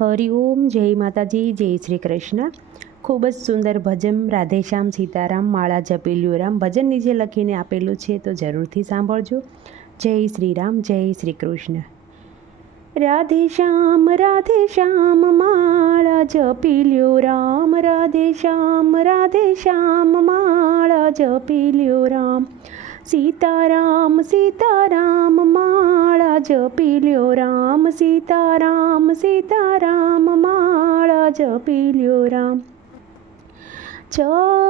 હરિઓમ જય માતાજી, જય શ્રી કૃષ્ણ ખૂબ જ સુંદર ભજન રાધેશ્યામ સીતારામ માળા જપેલ્યું રામ ભજન નીચે લખીને આપેલું છે તો જરૂરથી સાંભળજો. જય શ્રી રામ જય શ્રી કૃષ્ણ રાધે શ્યામ રાધે શ્યામ માળા જપીલ્યો રામ રાધે શ્યામ રાધે શ્યામ માળા જપીલ્યો રામ સીતારામ સીતારામ માળા જપીલ્યો રામ સીતારામ સીતારામ માળા જપીલ્યો રામ છ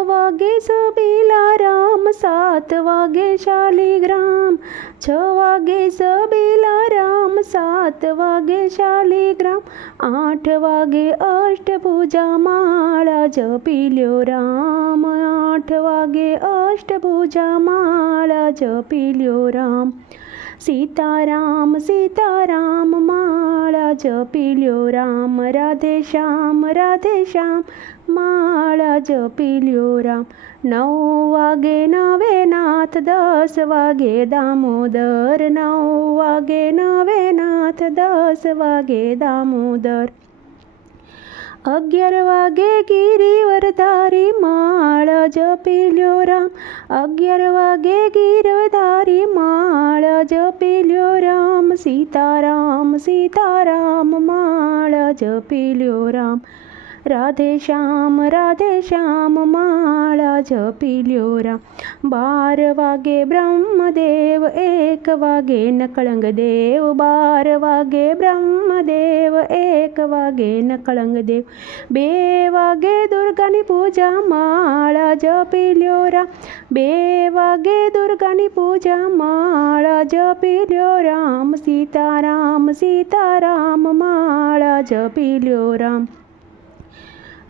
વાગે સબીલા રામ સાત વાગે શાલિગ્રામ છ વાગે સબીલા રામ સાત વાગે શાલિગ્રામ આઠ વાગે અષ્ટભુજા માળા જપી લ્યો રામ આઠ વાગે અષ્ટભુજા માળા જપી લ્યો રામ સીતારામ સીતારામ માળા જપી લ્યો રામ રાધે શ્યામ રાધે શ્યામ માળા જપી લ્યો રામ. નવ વાગે નવે નાથ, દસ વાગે દામોદર. નવ વાગે નવે નાથ, દસ વાગે દામોદર. અગિયાર વાગે ગિરિવરધારી માળ જપી લ્યો રામ. અગિયાર વાગે ગિરધારી માળ જપી લ્યો રામ. સીતારામ સીતારામ માળ જપી લ્યો રામ. રાધે શ્યામ રાધે શ્યામ, માળા જપી લ્યો રામ બાર વાગે બ્રહ્મદેવ, એક વાગે નકળંગ દેવ. બાર વાગે બ્રહ્મદેવ, એક વાગે નકળંગ દેવ. બે વાગે દુર્ગાની પૂજા, માળા જપી લ્યો રામ બે વાગે દુર્ગાની પૂજા, માળા જપી લ્યો રામ. સીતારામ સીતારામ, માળા જપી લ્યો રામ.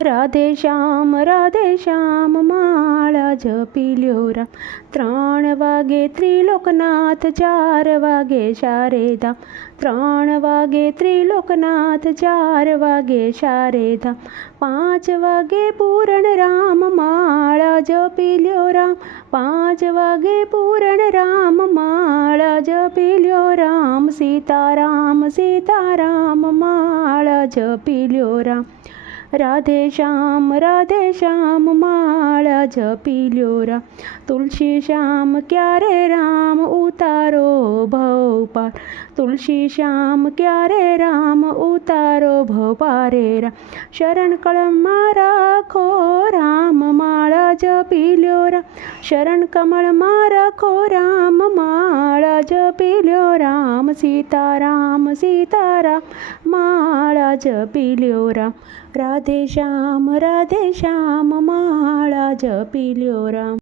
રાધે શ્યામ રાધે શ્યામ, માળા જપી લ્યો રામ. ત્રણ વાગે ત્રિલોકનાથ, ચાર વાગે શારેધામ ત્રણ વાગે ત્રિલોકનાથ, ચાર વાગે શારેધામ પાંચ વાગે પૂરણ રામ, માળા જપી લ્યો રામ. પાંચ વાગે પૂરણ રામ, માળા જપી લ્યો રામ. સીતારામ સીતારામ, માળા જપી લ્યો રામ. રાધે શ્યામ રાધે શ્યામ, માળા જપી લ્યો રા. તુલસી શ્યામ, ક્યારે રામ ઉતારો ભવ પાર તુલસી શ્યામ, ક્યારે રામ ઉતારો ભવ પારે રામ શરણ કળમાં રાખો રામ જપી લ્યો રામ શરણ કમળમાં રાખો રામ માળા જપી લ્યો રામ સીતારામ સીતારામ માળા જપી લ્યો રામ રાધે શ્યામ રાધે શ્યામ માળા જપી લ્યો રામ